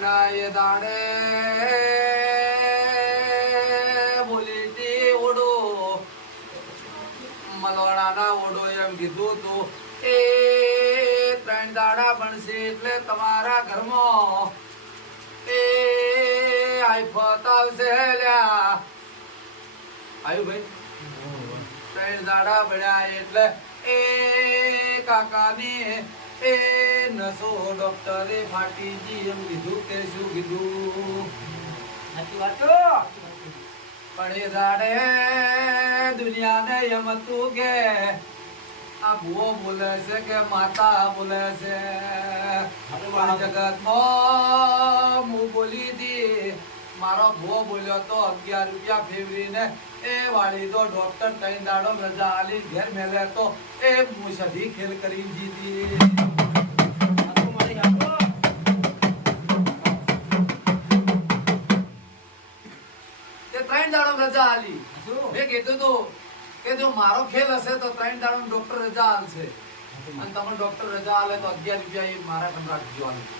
ના એ દાડે બોલી ઓડો મલવાડાના ઓડો એમ કીધું તું એ ત્રણ દાડા બનશે એટલે તમારા ઘરમાં એ આઈફત આવશે લ્યા આવ્યું ભાઈ ત્રણ દાડા બન્યા એટલે એ કાકાની એ નસો ડોક્ટરે ફાટીજી એમ કીધું કે શું કીધું? પણ એ દાડે દુનિયાને એમ હતું કે આ ભૂવો બોલે છે કે માતા બોલે છે. જગતમાં હું બોલી મારો ભો બોલ્યો તો અગિયાર રૂપિયા ફેવરીને એ વાળી તો ડોક્ટર કઈ દાડો રજા આલી ઘેર મેલે તો એ મુસધી સધી ખેલ કરી જીતી. ત્રણ દાડો રજા આલી. મેં કીધું તું કે જો મારો ખેલ હશે તો ત્રણ દાડો ડોક્ટર રજા આલશે. અને તમે ડોક્ટર રજા આલે તો અગિયાર રૂપિયા એ મારા કંટ્રાક્ટ જોવાનું